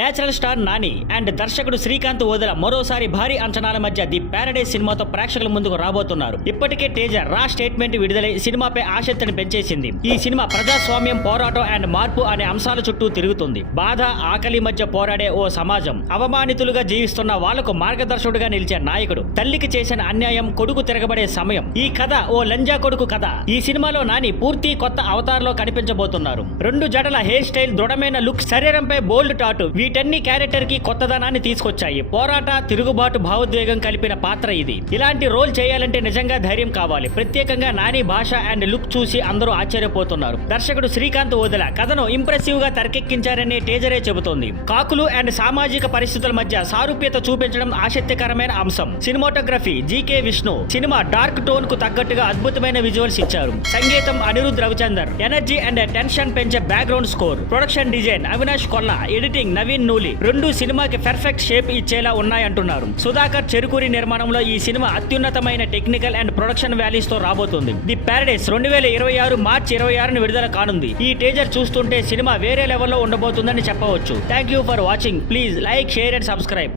Natural star Nani and దర్శకుడు శ్రీకాంత్ ఓదెల మరోసారి భారీ అంచనాల మధ్య ది ప్యారడైజ్ సినిమాతో ప్రేక్షకుల ముందుకు రాబోతున్నారు. ఇప్పటికే టేజర్ రా స్టేట్మెంట్ విడుదలై సినిమాపై ఆసక్తిని పెంచేసింది. ఈ సినిమా ప్రజాస్వామ్యం, పోరాటం అండ్ మార్పు అనే అంశాల చుట్టూ తిరుగుతుంది. బాధ, ఆకలి మధ్య పోరాడే ఓ సమాజం, అవమానితులుగా జీవిస్తున్న వాళ్లకు మార్గదర్శకుడిగా నిలిచే నాయకుడు, తల్లికి చేసిన అన్యాయం, కొడుకు తిరగబడే సమయం. ఈ కథ ఓ లంజా కొడుకు కథ. ఈ సినిమాలో నాని పూర్తి కొత్త అవతారంలో కనిపించబోతున్నారు. 2 జడల హెయిర్ స్టైల్, దృఢమైన లుక్, శరీరంపై బోల్డ్ టాటు, వీటన్ని క్యారెక్టర్ కి కొత్తదనాన్ని తీసుకొచ్చాయి. పోరాట, తిరుగుబాటు, భావోద్వేగం కలిపిన పాత్ర ఇది. ఇలాంటి రోల్ చేయాలంటే నిజంగా ధైర్యం కావాలి. ప్రత్యేకంగా నాని భాష అండ్ లుక్ చూసి అందరూ ఆశ్చర్యపోతున్నారు. దర్శకుడు శ్రీకాంత్ ఓదెల కథను ఇంప్రెసివ్ గా తెరకెక్కించారని టేజరే చెబుతోంది. కాకులు అండ్ సామాజిక పరిస్థితుల మధ్య సారూప్యత చూపించడం ఆసక్తికరమైన అంశం. Cinematography GK Vishnu. Cinema dark tone కు తగ్గట్టుగా అద్భుతమైన విజువల్స్ ఇచ్చారు. సంగీతం Anirudh Ravichander. Energy and tension పెంచే background score. Production design Avinash Kolla. Editing Naveen Nooli. 2 సినిమాకి పర్ఫెక్ట్ షేప్ ఇచ్చేలా ఉన్నాయంటున్నారు. సుధాకర్ చెరుకూరి నిర్మాణంలో ఈ సినిమా అత్యున్నతమైన టెక్నికల్ అండ్ ప్రొడక్షన్ వాల్యూస్ తో రాబోతుంది. ది ప్యారడైజ్ 2026 మార్చి 26 విడుదల కానుంది. ఈ టీజర్ చూస్తుంటే సినిమా వేరే లెవెల్లో ఉండబోతుందని చెప్పవచ్చు. Thank you for watching. Please like, share and subscribe.